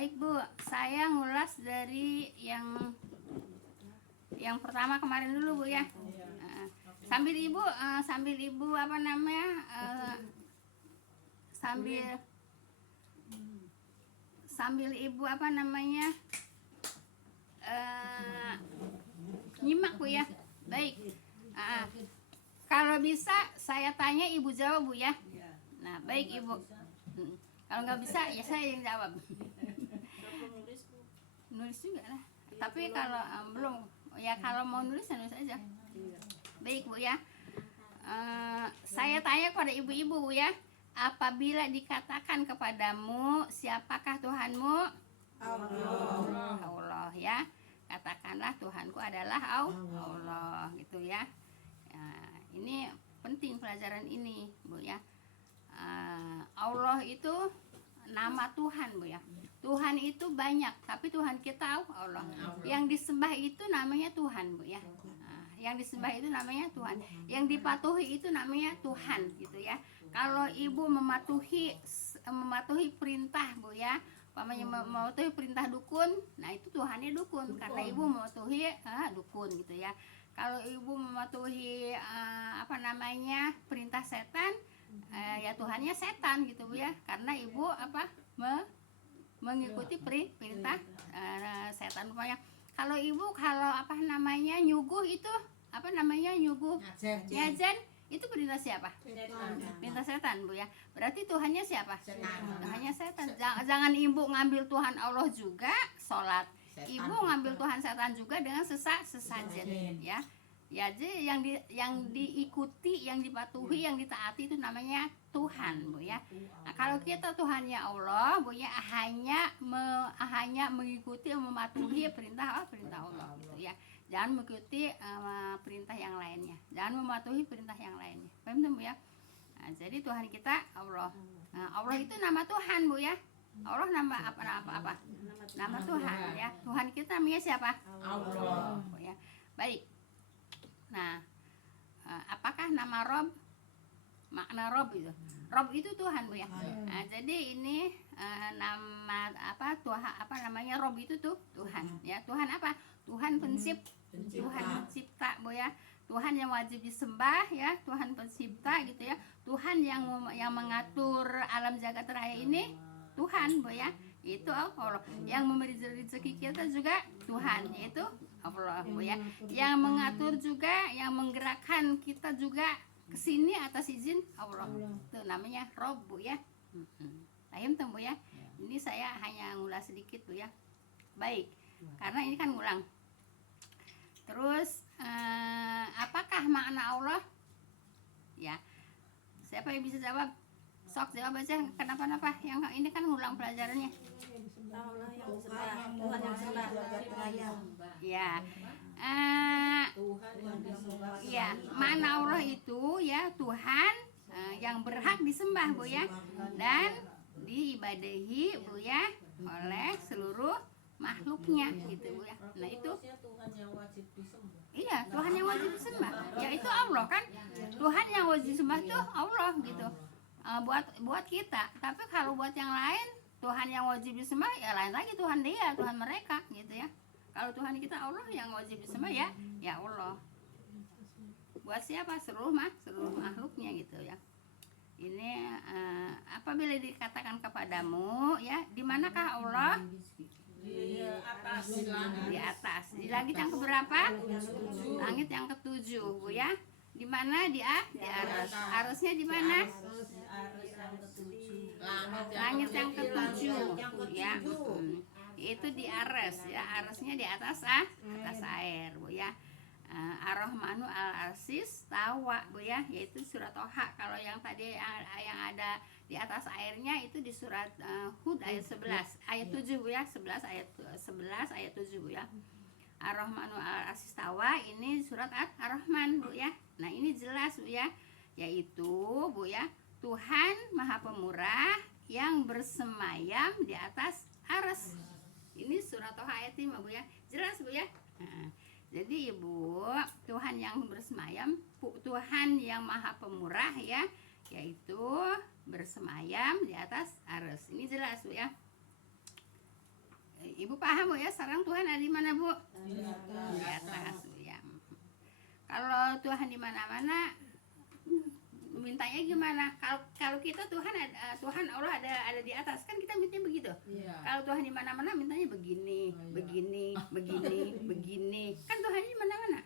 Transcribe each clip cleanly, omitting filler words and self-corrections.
Baik Bu, saya ngulas dari yang pertama kemarin dulu Bu ya. Sambil ibu apa namanya, sambil ibu apa namanya, nyimak Bu ya. Baik. Kalau bisa saya tanya ibu jawab Bu ya. Nah baik ibu. Kalau nggak bisa ya saya yang jawab. Nulis juga lah. Tapi kalau belum ya, kalau mau nulis aja. Baik Bu ya. Saya tanya kepada ibu-ibu Bu ya. Apabila dikatakan kepadamu siapakah Tuhanmu? Allah ya. Katakanlah Tuhanku adalah Allah gitu ya. Nah, ini penting pelajaran ini Bu ya. Allah itu nama Tuhan Bu ya. Tuhan itu banyak, tapi Tuhan kita Allah. Yang disembah itu namanya Tuhan Bu ya. Yang disembah itu namanya Tuhan. Yang dipatuhi itu namanya Tuhan gitu ya. Kalau ibu mematuhi perintah Bu ya, mematuhi perintah dukun, nah itu Tuhannya dukun karena ibu mematuhi dukun gitu ya. Kalau ibu mematuhi apa namanya, perintah setan, ya Tuhannya setan gitu Bu ya, karena ibu apa mengikuti perintah setan rupanya. Kalau ibu apa namanya nyuguh itu apa namanya, nyuguh nyazen itu perintah siapa? Perintah setan Bu ya. Berarti Tuhannya siapa? Tuhannya setan. Jangan ibu ngambil Tuhan Allah juga sholat, ibu ngambil Tuhan setan juga dengan sesajen ya. Ya, jadi yang diikuti, yang dipatuhi, yang ditaati itu namanya Tuhan Bu ya. Nah, kalau kita Tuhannya Allah Bu ya, hanya mengikuti, mematuhi perintah Allah gitu ya. Jangan mengikuti perintah yang lainnya, jangan mematuhi perintah yang lainnya. Paham Bu ya? Nah, jadi Tuhan kita Allah. Nah, Allah itu nama Tuhan Bu ya. Allah nama apa? Nama Tuhan ya. Tuhan kita namanya siapa? Allah Bu ya. Baik. Nah, apakah nama Rob? Makna Rob itu. Rob itu Tuhan Bu ya. Nah, jadi ini nama apa? Tuhan apa namanya? Rob itu tuh Tuhan ya. Tuhan apa? Tuhan Tuhan pencipta Bu ya. Tuhan yang wajib disembah ya, Tuhan pencipta gitu ya. Tuhan yang mengatur alam jagat raya ini Tuhan Bu ya. Itu Allah. Yang memberi rezeki kita juga Tuhan, yaitu Allah Bu ya. Yang mengatur juga, yang menggerakkan kita juga ke sini atas izin Allah. Itu namanya Rob Bu ya. Paham tuh Bu ya. Ini saya hanya ngulas sedikit Bu ya. Baik. Karena ini kan ngulang. Terus apakah makna Allah? Ya. Siapa yang bisa jawab? Sok jawab aja, kenapa-napa? Yang ini kan ngulang pelajarannya. Ya. Ya, makna Allah itu ya Tuhan yang berhak disembah Bu ya, dan diibadahi Bu ya oleh seluruh makhluknya gitu Bu ya. Nah itu iya, Tuhan yang wajib disembah. Ya itu Allah kan. Tuhan yang wajib disembah tuh Allah gitu. Buat kita. Tapi kalau buat yang lain, Tuhan yang wajib disembah ya lain lagi, Tuhan dia, Tuhan mereka gitu ya. Kalau Tuhan kita Allah yang wajib disembah ya Allah. Buat siapa? Seluruh makhluknya gitu ya. Ini apabila dikatakan kepadamu ya, di manakah Allah? Di atas. Di langit yang keberapa? Langit yang ketujuh Bu ya. Di mana dia? Di aras. Arasnya di mana? Langit yang ketujuh ya. Itu di aras ya. Arasnya di atas atas air Bu ya. Ar-Rahmanu al-Arsis tawa Bu ya, yaitu surat Toha. Kalau yang tadi yang ada di atas airnya itu di surat Hud ayat 11 ayat 7 Bu ya. 11 ayat 7 Bu ya. Ar-Rahmanu al-Arsis tawa, ini surat Ar-Rahman Bu ya. Nah ini jelas Bu ya, yaitu Bu ya, Tuhan Maha Pemurah yang bersemayam di atas aras. Ini surat Toha ayat 5 Bu ya. Jelas Bu ya. Jadi Ibu, Tuhan yang bersemayam, Tuhan yang Maha Pemurah ya, yaitu bersemayam di atas aras. Ini jelas Bu ya. Ibu paham Bu ya, sekarang Tuhan ada di mana Bu? Di atas. Di atas Bu ya. Kalau Tuhan di mana-mana, mintanya gimana? Kalau kita Tuhan Allah ada di atas, kan kita mintanya begitu. Iya. Kalau Tuhan di mana-mana mintanya begini, Oh, iya. begini, begini, begini. Kan Tuhan di mana-mana.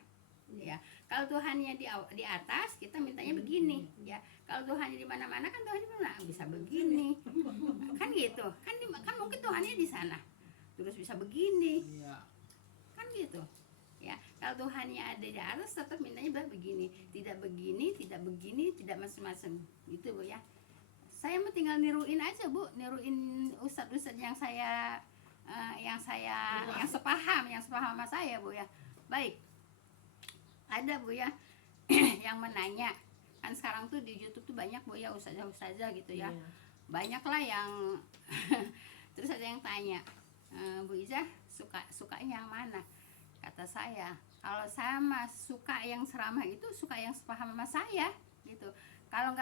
Ya. Kalau Tuhannya di atas, kita mintanya begini, ya. Kalau Tuhannya di mana-mana, kan Tuhan di mana? Bisa begini. Kan gitu. Kan mungkin Tuhannya di sana. Terus bisa begini. Iya. Kan gitu. Ya, kalau Tuhannya ada di atas, tetap mintanya begini, tidak begini, tidak begini, tidak macam-macam. Gitu Bu ya. Saya mau tinggal niruin aja Bu, niruin ustadz-ustadz yang sepaham sama saya Bu ya. Baik. Ada Bu ya yang menanya. Kan sekarang tuh di YouTube tuh banyak Bu ya ustazah-ustazah gitu ya. Iya. Banyak lah yang terus ada yang tanya, Bu Iza sukanya yang mana? Kata saya, kalau saya mah suka yang ceramah itu suka yang sepaham sama saya gitu. Kalau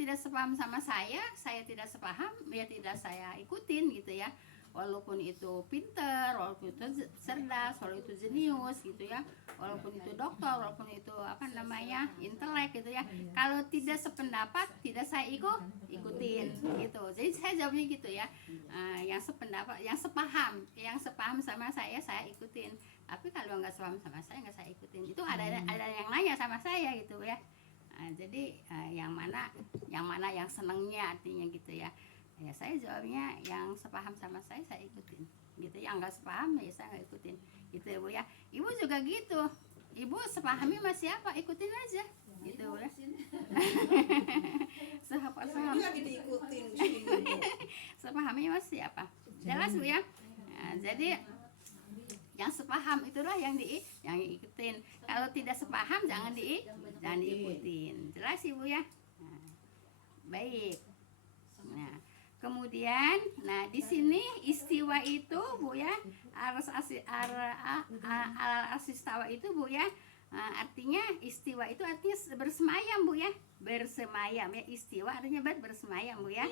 tidak sepaham sama saya tidak sepaham, ya tidak saya ikutin gitu ya. Walaupun itu pinter, walaupun itu cerdas, walaupun itu jenius gitu ya, walaupun itu dokter, walaupun itu intelek gitu ya. Kalau tidak sependapat, tidak saya ikutin gitu. Jadi saya jawabnya gitu ya. Yang sependapat, yang sepaham sama saya ikutin. Tapi kalau nggak sepaham sama saya nggak saya ikutin. Itu ada yang nanya sama saya gitu ya. Jadi yang mana yang senengnya artinya gitu ya. Ya saya jawabnya yang sepaham sama saya ikutin gitu. Yang nggak sepaham ya saya nggak ikutin gitu ya Bu ya. Ibu juga gitu, Ibu sepahami sama siapa ikutin aja gitu ya. Sepahami sama siapa jelas Bu ya. Jadi yang sepaham itulah yang diikutin. Kalau tidak sepaham jangan diikutin. Jelas Ibu ya. Baik. Nah, kemudian, di sini istiwa itu Bu ya, al-istiwa itu Bu ya, artinya istiwa itu artinya bersemayam Bu ya, bersemayam ya. Istiwa artinya bersemayam Bu ya.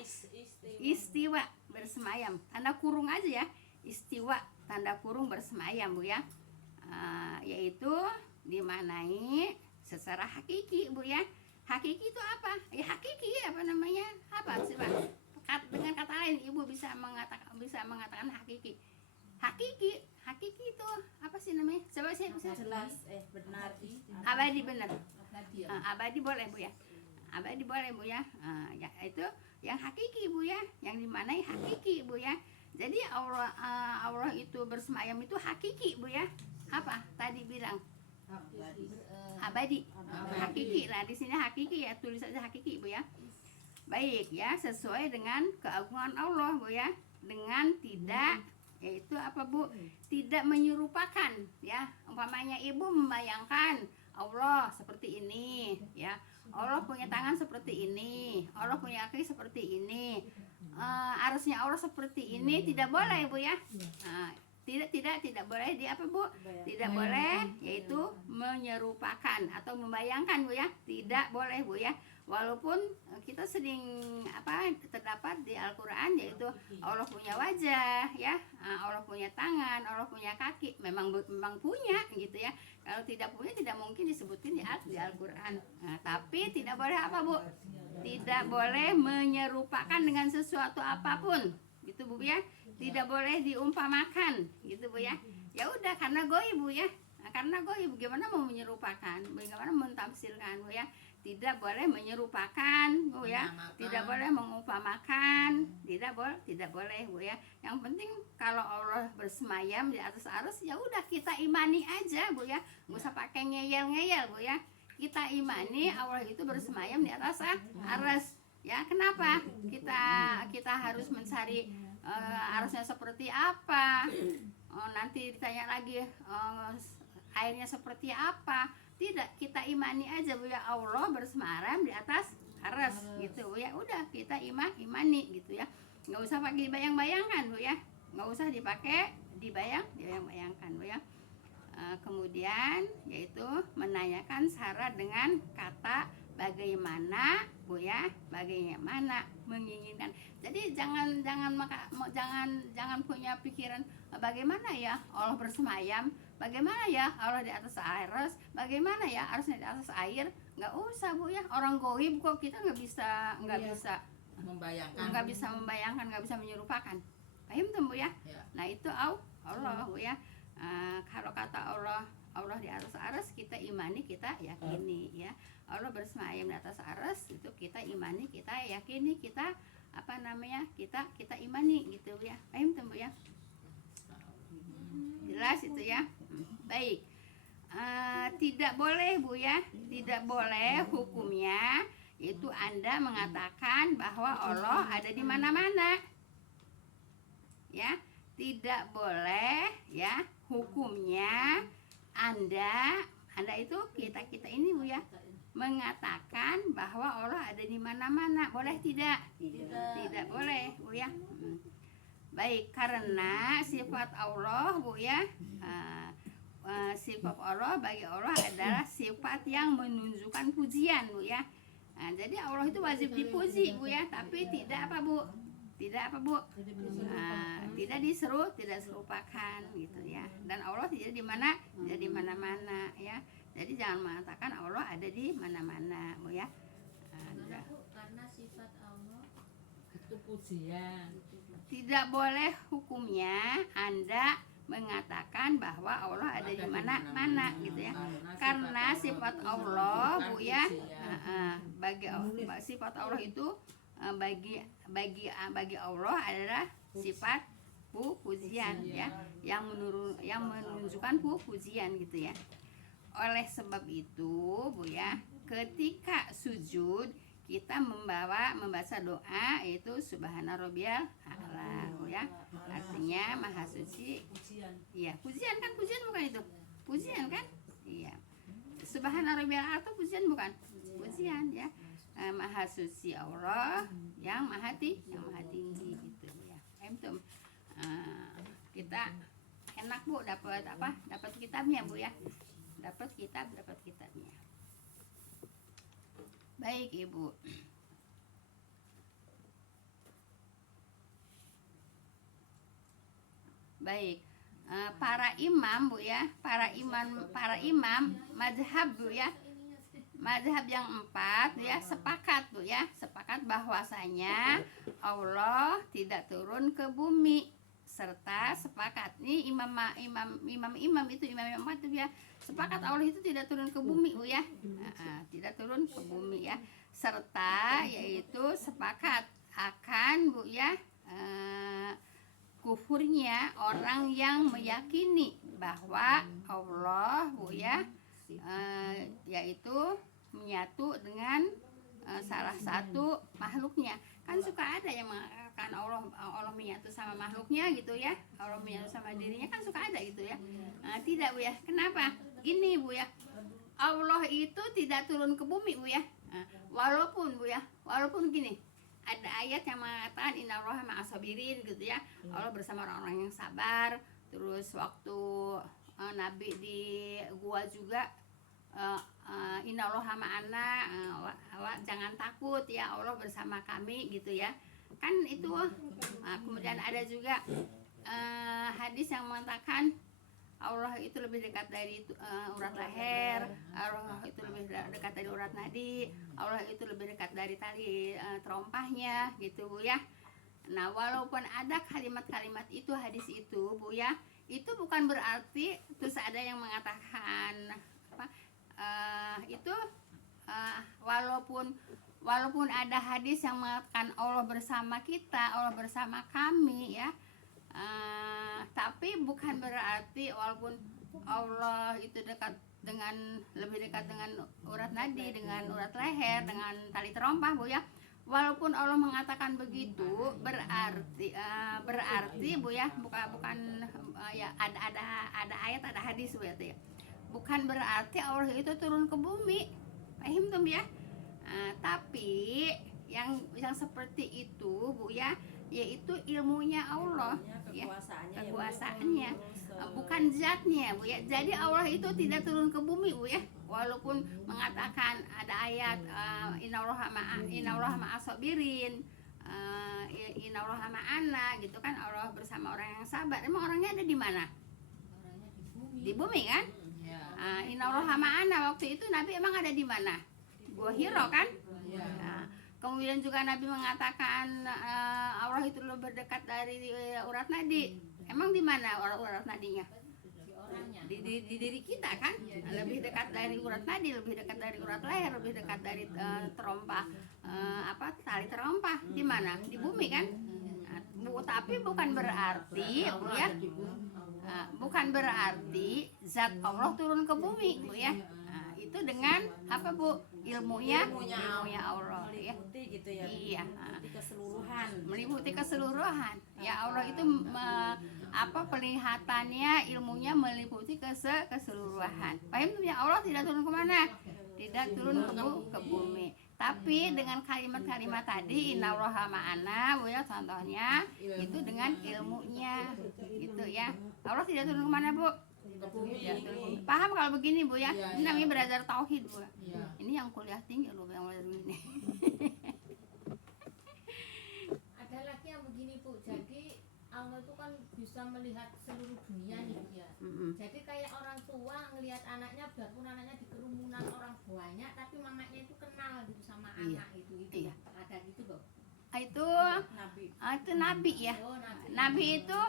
Istiwa bersemayam, tanda kurung aja ya. Istiwa tanda kurung bersemayam Bu ya. Yaitu dimanai secara hakiki Bu ya. Hakiki itu apa? Ya hakiki apa namanya? Apa sih Pak? Dengan kata lain Ibu bisa mengatakan hakiki. Hakiki itu apa sih namanya? Coba saya bisa jelas benar abadi benar. Abadi boleh Bu ya. Abadi boleh Bu ya. Ya itu yang hakiki Bu ya, yang dimanai hakiki Bu ya. Jadi Allah itu bersemayam itu hakiki Bu ya. Apa tadi bilang? Abadi. Hakiki lah, di sini hakiki ya, tulis aja hakiki Bu ya. Baik ya, sesuai dengan keagungan Allah Bu ya, dengan tidak, yaitu apa Bu, tidak menyerupakan ya. Umpamanya Ibu membayangkan Allah seperti ini ya, Allah punya tangan seperti ini, Allah punya kaki seperti ini, arusnya Allah seperti ini, tidak boleh Bu ya. Tidak boleh di apa Bu? Tidak boleh, yaitu menyerupakan atau membayangkan Bu ya. Tidak boleh Bu ya. Walaupun kita sering terdapat di Al-Qur'an, yaitu Allah punya wajah ya, Allah punya tangan, Allah punya kaki, memang punya gitu ya. Kalau tidak punya tidak mungkin disebutin di Al-Qur'an. Tapi tidak boleh apa Bu? Tidak boleh menyerupakan dengan sesuatu apapun. Gitu Bu ya. Tidak boleh diumpamakan gitu Bu ya. Ya udah karena goib Bu ya. Karena goib bagaimana mau menyerupakan? Bagaimana mentafsirkan Bu ya? Tidak boleh menyerupakan Bu ya. Tidak boleh mengumpamakan. Tidak boleh Bu ya. Yang penting kalau Allah bersemayam di atas arus ya udah kita imani aja Bu ya. Nggak usah pakai ngeyel-ngeyel Bu ya. Kita imani Allah itu bersemayam di atas arus. Ya kenapa? Kita harus mencari arusnya seperti apa, nanti ditanya lagi airnya seperti apa. Tidak, kita imani aja Bu ya, Allah bersemayam di atas arus gitu ya. Udah kita imani gitu ya, nggak usah pakai dibayang-bayangkan Bu ya, nggak usah dipakai dibayang-bayangkan Bu ya. Kemudian yaitu menanyakan syarat dengan kata bagaimana Bu ya, bagaimana menginginkan. Jadi jangan punya pikiran bagaimana ya Allah bersemayam, bagaimana ya Allah di atas air, bagaimana ya harusnya di atas air. Nggak usah Bu ya, orang goib kok, kita nggak bisa membayangkan, nggak bisa menyerupakan. Paham tuh Bu ya? Nah itu Allah Bu ya. Kalau kata Allah di atas aras, kita imani, kita yakini ya. Allah bersemayam di atas aras, itu kita imani, kita yakini, kita kita imani gitu ya. Paham tuh Bu ya? Jelas itu ya. Baik. Tidak boleh Bu ya, tidak boleh hukumnya itu Anda mengatakan bahwa Allah ada di mana-mana. Ya, tidak boleh ya hukumnya Anda itu kita ini Bu ya, mengatakan bahwa Allah ada di mana-mana. Boleh tidak? Tidak boleh Bu ya. Baik, karena sifat Allah Bu ya, sifat Allah bagi Allah adalah sifat yang menunjukkan pujian Bu ya. Jadi Allah itu wajib dipuji Bu ya, tapi tidak apa Bu? Tidak tidak serupakan gitu ya. Dan Allah tidak di mana-mana ya. Jadi jangan mengatakan Allah ada di mana-mana Bu ya. Karena sifat Allah itu pujian. Tidak boleh hukumnya Anda mengatakan bahwa Allah ada di mana-mana gitu ya. Karena sifat Allah Bu ya, bagi sifat Allah itu bagi Allah adalah sifat pujian ya, yang menunjukkan pujian gitu ya. Oleh sebab itu Bu ya, ketika sujud kita membaca doa itu Subhana Rabbiyal A'la Bu ya. Artinya Maha Suci. Iya, pujian kan, pujian bukan itu? Pujian kan? Iya. Subhana Rabbiyal A'la itu pujian bukan? Pujian ya. Maha Suci Allah yang maha tinggi gitu ya. Kita enak Bu dapat kitabnya Bu ya. Dapat kitabnya. Baik Ibu. Baik. Para imam Bu ya, para imam mazhab Bu ya. Mazhab yang 4 ya sepakat Bu ya, sepakat bahwasanya Allah tidak turun ke bumi, serta sepakat nih imam itu ya, sepakat Allah itu tidak turun ke bumi Bu ya. Tidak turun ke bumi ya, serta yaitu sepakat akan Bu ya kufurnya orang yang meyakini bahwa Allah Bu ya yaitu menyatu dengan salah satu makhluknya. Kan suka ada yang mengatakan Allah menyatu sama makhluknya gitu ya, Allah menyatu sama dirinya, kan suka ada gitu ya. Tidak Bu ya. Kenapa? Gini Bu ya, Allah itu tidak turun ke bumi Bu ya. Walaupun Bu ya, walaupun gini, ada ayat yang mengatakan innallaha ma'as-sabirin gitu ya, Allah bersama orang-orang yang sabar. Terus waktu Nabi di gua juga innallaha ma'ana, jangan takut ya, Allah bersama kami gitu ya. Kan itu kemudian ada juga hadis yang mengatakan Allah itu lebih dekat dari urat leher, Allah itu lebih dekat dari urat nadi, Allah itu lebih dekat dari tali terompahnya gitu Bu ya. Nah, walaupun ada kalimat-kalimat itu, hadis itu Bu ya, itu bukan berarti terus ada yang mengatakan walaupun ada hadis yang mengatakan Allah bersama kita, Allah bersama kami ya, tapi bukan berarti walaupun Allah itu lebih dekat dengan urat nadi, dengan urat leher, dengan tali terompah Bu ya. Walaupun Allah mengatakan begitu, berarti Bu ya, bukan ya ada ayat, ada hadis Bu ya. Bukan berarti Allah itu turun ke bumi. Paham tuh ya? Tapi yang seperti itu Bu ya, yaitu ilmunya Allah ya, kekuasaannya. bukan zatnya Bu ya. Jadi Allah itu tidak turun ke bumi Bu ya. Walaupun mengatakan ada ayat innallaha ma'as sabirin, innallaha ma'ana gitu kan, Allah bersama orang yang sabar. Emang orangnya ada di mana? Orangnya di Di bumi kan? Ya. Innallaha ma'ana waktu itu Nabi emang ada di mana? Gua Hiro kan? Ya. Kemudian juga Nabi mengatakan Allah itu lebih dekat dari urat nadi. Emang di mana urat nadinya? Di orangnya. Di diri kita kan, lebih dekat dari urat nadi, lebih dekat dari urat leher, lebih dekat dari terompah tali terompah. Di mana? Di bumi kan? Tapi bukan berarti Bu ya, bukan berarti zat Allah turun ke bumi Bu ya. Itu dengan apa Bu? Ilmunya Allah ya. Meliputi gitu ya. Iya. Meliputi keseluruhan. Meliputi keseluruhan. Ya Allah itu penglihatannya, ilmunya meliputi keseluruhan. Paham tuh ya, Allah tidak turun kemana? Tidak turun ke bumi. Tapi dengan kalimat-kalimat tadi innallaha ma'ana Bu ya, contohnya itu dengan ilmunya gitu ya. Allah tidak turun kemana Bu? Ya, paham kalau begini Bu ya? Ini namanya belajar tauhid Bu. Ini yang kuliah tinggi loh yang belajar begini. Ada lagi yang begini Bu. Jadi Allah itu kan bisa melihat seluruh dunia nih Bu ya. Jadi kayak orang tua ngelihat anaknya, biarpun anaknya di kerumunan orang banyak, tapi mamanya itu kenal gitu sama anak itu. Iya. Ada gitu Bu. Itu Nabi. itu Nabi ya. Oh, Nabi. Nabi itu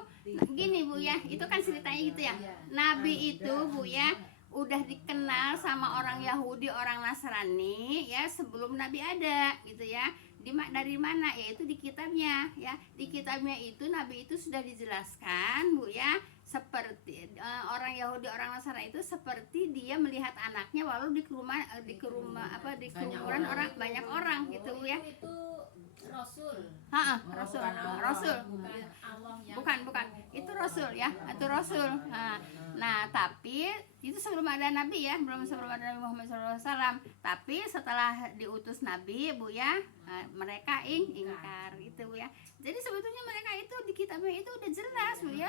gini Bu ya, itu kan ceritanya gitu ya. Nabi itu Bu ya udah dikenal sama orang Yahudi, orang Nasrani ya sebelum Nabi ada gitu ya. Dari mana? Yaitu di kitabnya ya. Di kitabnya itu Nabi itu sudah dijelaskan Bu ya, seperti orang Yahudi, orang Nasrani itu seperti dia melihat anaknya walau di kerumunan orang banyak orang gitu Bu ya. Itu Rasul. Rasul. Bukan Allah yang Bukan. Itu Rasul ya. Itu Rasul. Nah, tapi itu sebelum ada Nabi ya, sebelum ada Nabi Muhammad SAW. Tapi setelah diutus Nabi Bu ya, mereka ingkar gitu Bu ya. Jadi sebetulnya mereka itu di kitabnya itu udah jelas Bu ya.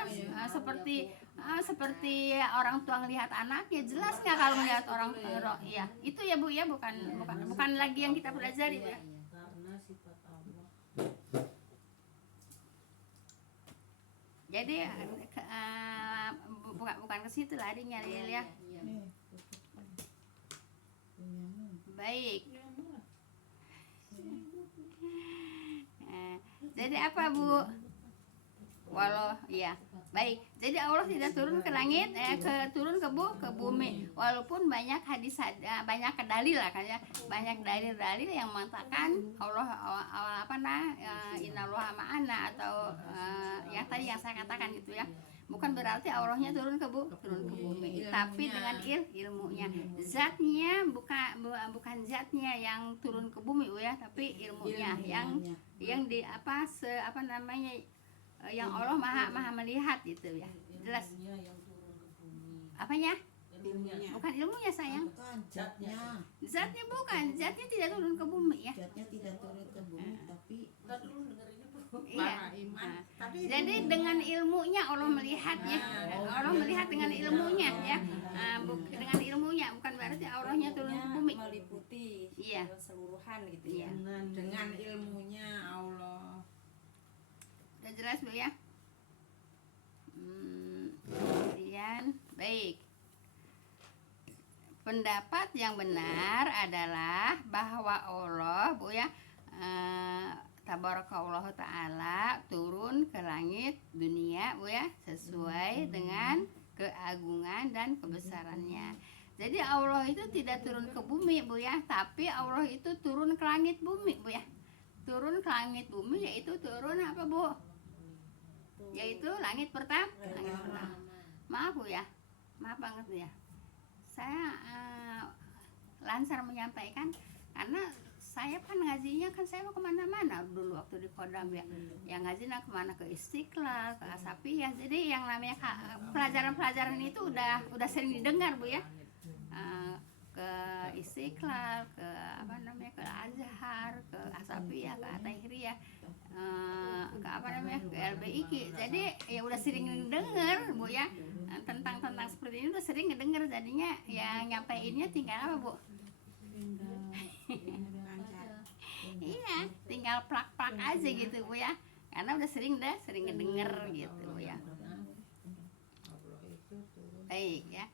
Seperti orang tua ngelihat anaknya, jelas nggak kalau melihat orang tua? Iya, itu ya Bu ya, bukan lagi yang kita pelajari Bu ya. Karena sifat Allah. Jadi bukan ke situ larinya ya. Baik. Jadi apa Bu? Baik. Jadi Allah tidak turun ke langit, turun ke bumi. Walaupun banyak hadis, banyak dalil lah kan ya, banyak dalil yang mengatakan Allah innallaha ma'ana atau yang tadi yang saya katakan gitu ya. Bukan berarti Allahnya turun ke bumi, tapi dengan ilmunya. Zatnya bukan zatnya yang turun ke bumi ya, tapi ilmunya yang di yang Allah maha melihat gitu ya. Jelas. Yang turun ke bumi. Apanya? Ilmunya. Bukan ilmunya sayang. Bukan zatnya. Zatnya bukan, zatnya tidak turun ke bumi ya. Zatnya tidak turun ke bumi, tapi Ntar dulu dengerin itu. Iya. Para iman. Nah, Tapi jadi dengan ilmunya Allah melihatnya. Allah melihat dengan ilmunya ya. Dengan ilmunya, bukan berarti Allahnya turun ke bumi. meliputi Iya. keseluruhan gitu Iya. ya. Dengan ilmunya Allah. Udah jelas Bu ya? Kemudian baik. Pendapat yang benar adalah bahwa Allah Bu ya Tabarakallahu ta'ala turun ke langit dunia Bu ya, sesuai dengan keagungan dan kebesarannya. Jadi Allah itu tidak turun ke bumi Bu ya, tapi Allah itu turun ke langit bumi Bu ya. Turun ke langit bumi yaitu turun apa Bu? Yaitu langit pertama. Maaf Bu ya, maaf banget ya. Saya lancar menyampaikan karena saya kan ngajinya kan saya mau kemana-mana dulu waktu di Kodam ya. Yang ngajinya kemana, ke Istiqlal, ke Asapiyah. Jadi yang namanya pelajaran-pelajaran itu udah sering didengar Bu ya. Ke Istiqlal, ke ke Azhar, ke Asapiyah, ke Atahiria, ke ke LBIK. Jadi ya udah sering denger Bu ya. tentang seperti ini udah sering ngedenger, jadinya yang nyampeinnya tinggal apa Bu? Iya, tinggal plak-plak aja gitu Bu ya, karena udah sering ngedenger gitu Bu ya. Baik ya,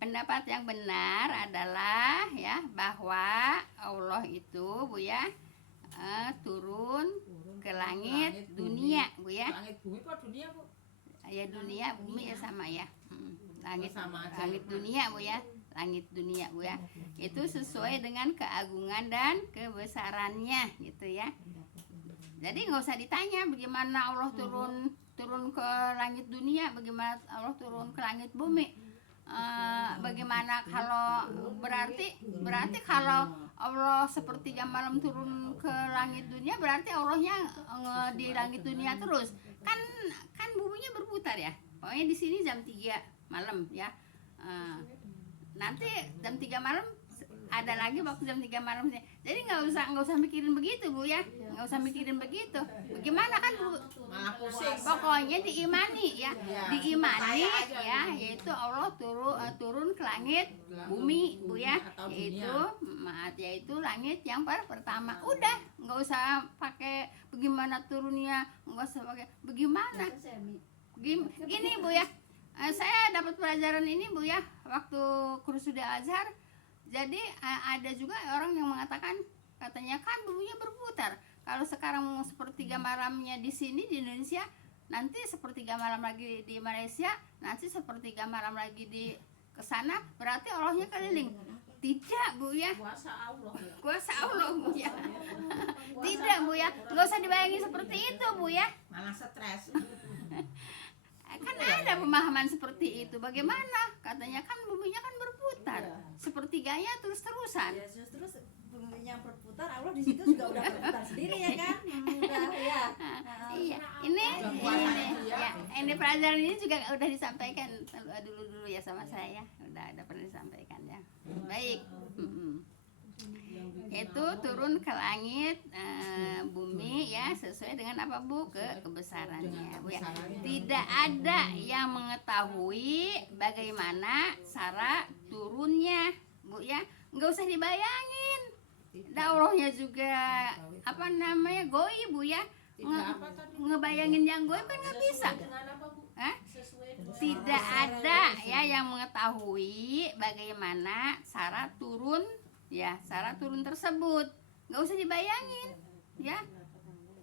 pendapat yang benar adalah ya bahwa Allah itu Bu ya turun ke langit dunia Bu ya. Langit bumi apa dunia, Bu? Ya dunia bumi ya sama ya. Langit Sama aja. langit dunia Bu ya. Langit dunia Bu ya. Itu sesuai dengan keagungan dan kebesarannya gitu ya. Jadi nggak usah ditanya bagaimana Allah turun ke langit dunia, bagaimana Allah turun ke langit bumi. Bagaimana kalau berarti kalau Allah sepertiga malam turun ke langit dunia, berarti Allahnya di langit dunia terus. Kan buminya berputar ya. Pokoknya di sini jam 3 malam ya. Nanti jam 3 malam ada lagi waktu jam 3 malam. Jadi nggak usah mikirin begitu Bu ya. Nggak usah mikirin begitu. Bagaimana kan Bu? Malah pusing. Pokoknya diimani ya. Ya, Diimani percaya aja. ya, yaitu Allah turun ke langit bumi Bu ya. Atau Yaitu langit yang pertama. Udah, nggak usah pakai bagaimana turunnya, nggak usah pakai bagaimana. Gini Bu ya. Saya dapat pelajaran ini Bu ya waktu Kursuda Azhar. Jadi ada juga orang yang mengatakan, katanya kan buminya berputar. Kalau sekarang sepertiga malamnya di sini di Indonesia, nanti sepertiga malam lagi di Malaysia, nanti sepertiga malam lagi di kesana, berarti Allahnya keliling. Tidak Bu ya. Kuasa Allah ya. Kuasa Allah Bu ya. Tidak Bu ya. Nggak usah dibayangin seperti itu Bu ya. Malah stres. Kan ada pemahaman seperti itu. Bagaimana? Katanya kan buminya kan berputar, sepertiganya terus-terusan. Ya justru buminya berputar, Allah di situ juga udah berputar sendiri ya kan? Udah ya. Iya, ini ini pelajaran ini juga udah disampaikan dulu ya sama saya. Udah ada pernah disampaikan ya. Baik. Itu turun ke langit bumi ya sesuai dengan apa Bu? Kebesarannya Bu ya. Tidak ada yang mengetahui bagaimana cara turunnya Bu ya. Nggak usah dibayangin. Allahnya juga apa namanya goib Bu ya. Ngebayangin yang goib kan nggak bisa. Hah? Tidak ada ya yang mengetahui bagaimana cara turun ya, cara turun tersebut. Nggak usah dibayangin ya.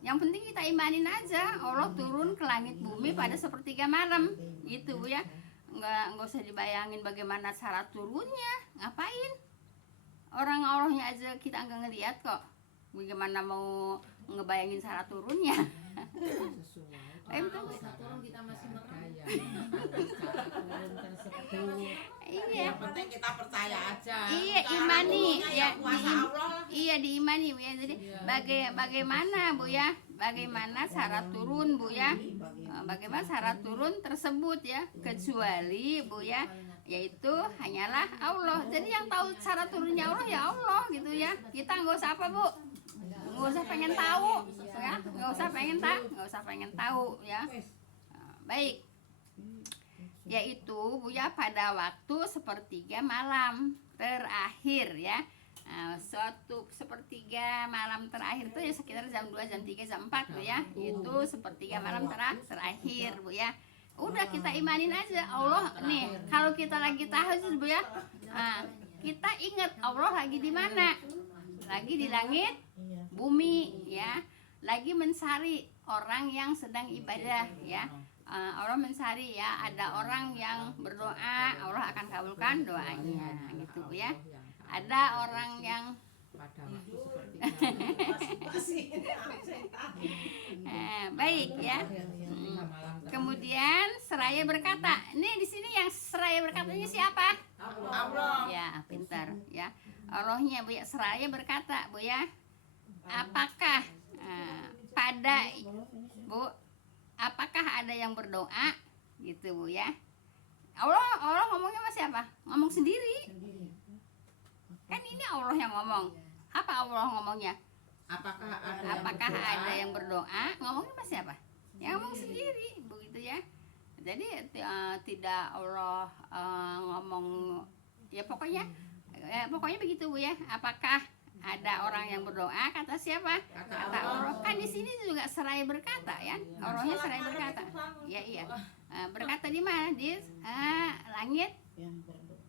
Yang penting kita imanin aja Allah turun ke langit bumi pada sepertiga malam gitu Bu ya. Nggak usah dibayangin bagaimana cara turunnya. Ngapain? Orang Allahnya aja kita nggak ngeliat kok. Bagaimana mau ngebayangin cara turunnya? Betul. turun kita masih merem. Iya. Yang penting kita percaya aja. Iya, Cara imani turunnya ya. kuasa Allah. Iya, diimani Bu ya. Jadi bagaimana Bu ya? Bagaimana cara turun Bu ya? Bagaimana cara turun tersebut ya? Kecuali Bu ya, yaitu hanyalah Allah. Jadi yang tahu cara turunnya Allah ya Allah gitu ya. Kita nggak usah apa Bu? Nggak usah pengen tahu ya. Nggak usah pengen tahu ya. Baik. Yaitu Bu ya pada waktu sepertiga malam terakhir ya. Suatu sepertiga malam terakhir itu ya sekitar jam 2, jam 3, jam 4 Bu ya. Itu sepertiga malam terakhir Bu ya. Udah kita imanin aja Allah nih. Kalau kita lagi tahajud Bu ya, kita ingat Allah lagi di mana? Lagi di langit bumi ya. Lagi mencari orang yang sedang ibadah ya. Allah mencari ya, ada orang yang berdoa, Allah akan kabulkan doanya gitu Bu ya. Ada orang yang Pada waktu seperti baik ya. Kemudian seraya berkata, ini di sini yang seraya berkatanya siapa? Allah. Ya, pintar ya. Allahnya Bu ya, seraya berkata Bu ya. Apakah Bu, apakah ada yang berdoa gitu Bu ya? Allah ngomongnya sama siapa? Ngomong sendiri. Kan ini Allah yang ngomong. Apa Allah ngomongnya? Apakah Apakah ada yang berdoa? Ngomongnya sama siapa? Yang ngomong sendiri begitu ya. Jadi tidak Allah ngomong ya pokoknya begitu Bu ya. Apakah ada orang yang berdoa kata siapa? Kata Allah. Kan di sini juga seraya berkata ya. Allahnya seraya berkata. Ya iya. Berkata di mana? Di langit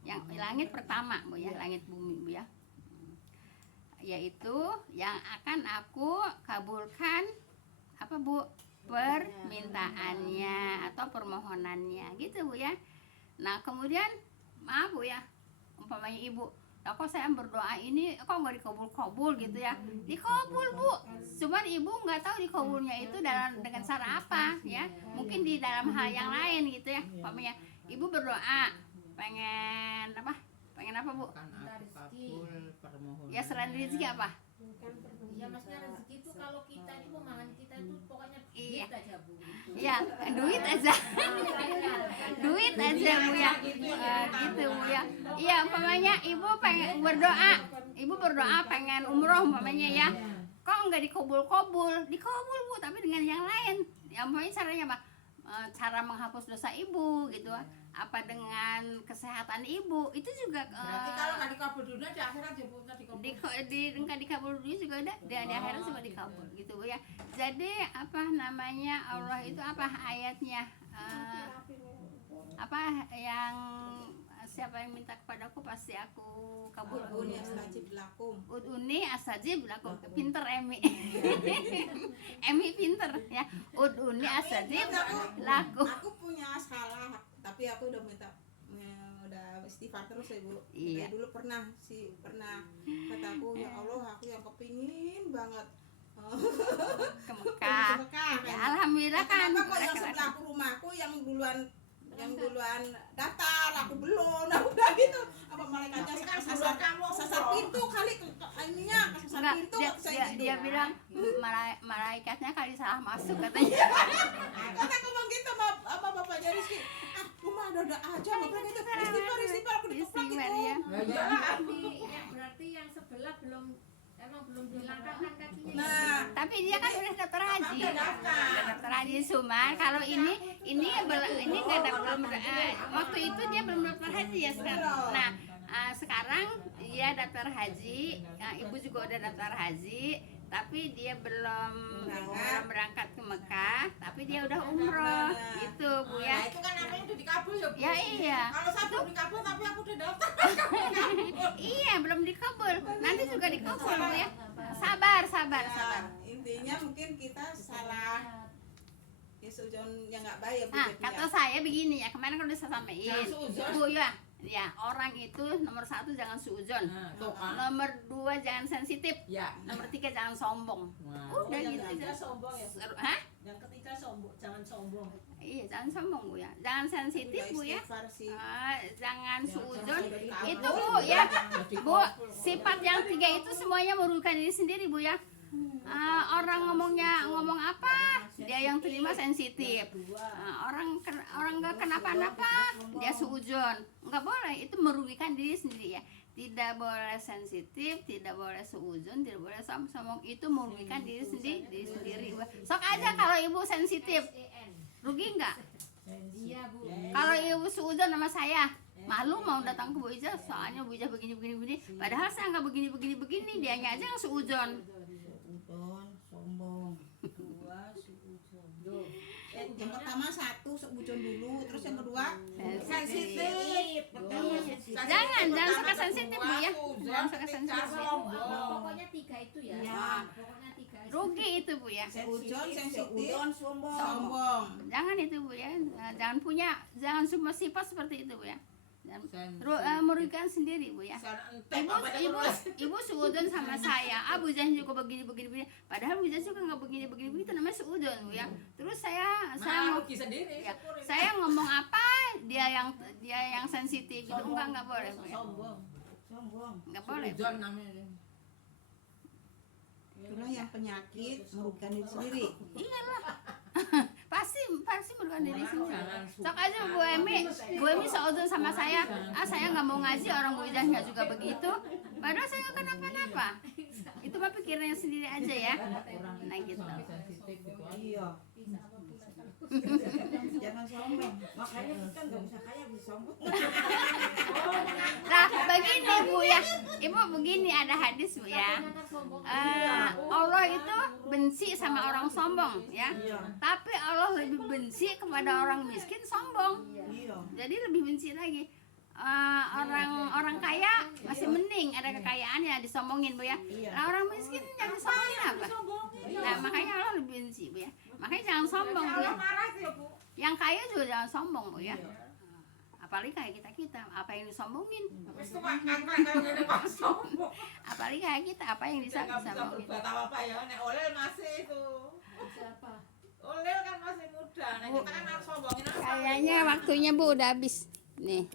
yang langit pertama Bu ya, langit bumi Bu ya. Yaitu yang akan aku kabulkan apa Bu? Permintaannya atau permohonannya gitu Bu ya. Nah kemudian maaf Bu ya, umpamanya ibu, kok saya berdoa ini kok nggak dikabul-kabul gitu ya. Dikabul Bu, cuman ibu nggak tahu dikabulnya itu dengan cara apa ya. Mungkin di dalam hal yang lain gitu ya. Umpamanya ibu berdoa pengen apa Bu? Kan aku kabul permohonan. Ya selain rezeki apa? Ya maksudnya rezeki itu kalau kita itu pemahaman kita itu pokoknya Iya. duit aja Bu. Ya duit aja. Duit aja Bu ya. Gitu Bu ya. Iya umpamanya ibu pengen berdoa pengen umroh umpamanya ya. Kok nggak dikabul-kabul Bu tapi dengan yang lain. Ya umpamanya caranya apa? Cara menghapus dosa ibu gitu. Apa dengan kesehatan ibu itu juga Berarti kalau nggak dikabul dunia di akhirat dia pun dikabul. nggak dikabul dulu juga ada di akhirat juga dikabul gitu Bu ya. Jadi apa namanya Allah itu apa ayatnya apa yang siapa yang minta kepadaku pasti aku kabul. Ud'uni astajib lakum. Ud'uni astajib lakum. Pinter Emi. Emi pinter ya. Ud'uni astajib lakum. Aku punya salah, tapi aku udah udah istighfar terus ya Bu. Iya. Kayak dulu pernah kataku ya Allah aku yang kepingin banget Ke Mekah. ke Mekah. Ya, alhamdulillah kan. Kenapa kok yang sebelah rumahku yang duluan daftar, aku belum. Nah udah gitu. Apa malaikatnya sasar pintu kali ininya sasar Enggak, pintu waktu saya gitu. dia bilang malaikatnya kali salah masuk katanya. Kata ngomong gitu sama bapaknya Rizky. Rumah ada aja ngapain gitu. Istighfar aku dikeplak Istighfar, gitu. ya. Berarti yang sebelah belum dilangkahkan kakinya. Nah, Tapi dia kan udah daftar haji. Udah daftar. Udah daftar haji Suman. Kalau ini nggak belum waktu itu dia belum daftar haji ya sekarang. Nah, sekarang dia daftar haji, ibu juga udah daftar haji, tapi dia belum berangkat ke Mekah, tapi dia udah umroh gitu Bu Nah, ya. itu kan namanya udah dikabul ya Bu. Ya iya. Kalau saya belum dikabul tapi aku udah daftar. Iya, belum dikabul. Nanti juga dikabul Bu ya. Sabar. intinya mungkin kita salah ya sujon yang nggak baik ya Bu. Nah, Jadi kata ya. saya begini ya, kemarin kan udah saya sampaikan. Jangan suudzon. Bu ya, orang itu nomor 1 jangan suudzon. Nah, tuh kan. Nomor 2 jangan sensitif. Ya. Nomor 3 jangan sombong. Nah. Udah yang gitu ketiga aja. sombong ya. Hah? Yang ketiga sombong, jangan sombong. Iya, jangan sombong Bu ya. Jangan sensitif Udah Bu ya. istighfar sih. Jangan suudzon. Udah dikabul. Itu Bu ya. Bu, sifat yang 3 itu semuanya merugikan diri sendiri Bu ya. Orang ngomong apa dia yang terima sensitif. Orang nggak kenapa-napa dia suudzon, nggak boleh, itu merugikan diri sendiri ya. Tidak boleh sensitif, tidak boleh suudzon, tidak boleh sombong, itu merugikan diri sendiri. Sok aja kalau ibu sensitif, rugi nggak? Iya Bu. Kalau ibu suudzon sama saya, malu mau datang ke Bu Ija, soalnya Bu Ija begini, padahal saya nggak begini, dianya aja yang suudzon. Udon, sombong. Dua suudzon. Yang pertama satu sebujon dulu, terus yang kedua Sensitif. sensitif. Jangan suka sensitif Bu ya. Jangan suka sensitif. Pokoknya 3 itu ya. Ya. Pokoknya 3 itu. Rugi itu Bu ya. Sebujon, sensitif, Udon, sombong. sombong. Jangan itu Bu ya. Jangan semua sifat seperti itu Bu ya. Merugikan sendiri Bu ya. Ibu suudzon sama saya. Bu Jan juga begini. Padahal Bu Jan juga nggak begini. Itu namanya suudzon Bu ya. Terus saya rugi sendiri. ya, saya ngomong apa dia yang sensitif gitu, enggak boleh Bu ya. Sombong. Enggak boleh. Suudzon namanya. Itulah yang penyakit merugikan diri sendiri. Pasti merugikan diri sendiri. Sok aja Bu Emi suudzon sama saya. Saya nggak mau ngaji, orang Bu Ijahnya juga begitu. Padahal saya nggak kenapa-napa. Itu mah pikirannya sendiri aja ya. Nah gitu. Sensitif gitu. Iya. Jangan sombong. Makanya kita nggak bisa kaya bisa sombong. Nah, begini Bu ya. Ibu begini ada hadis Bu ya. Jangan sombong. Allah itu benci sama orang sombong ya. Tapi Allah lebih benci kepada orang miskin sombong. Iya. Jadi lebih benci lagi. Orang kaya masih mending ada kekayaannya disombongin Bu ya. Nah, orang miskin yang disombongin apa? Nah, makanya Allah lebih benci Bu ya. Makanya jangan sombong Bu ya. marah sih ya, Bu. Yang kaya juga jangan sombong Bu ya. Apalagi kayak kita, apa yang disombongin? Wis tuh angkat ngene Pak sombong. Apalagi kayak kita, apa yang Saya nggak bisa disombongin? berbuat apa-apa ya. Nek Olel masih itu. Siapa? Olel kan masih muda. Nah, kita kan harus sombongin apa? Kayaknya waktunya Bu udah habis. Nih.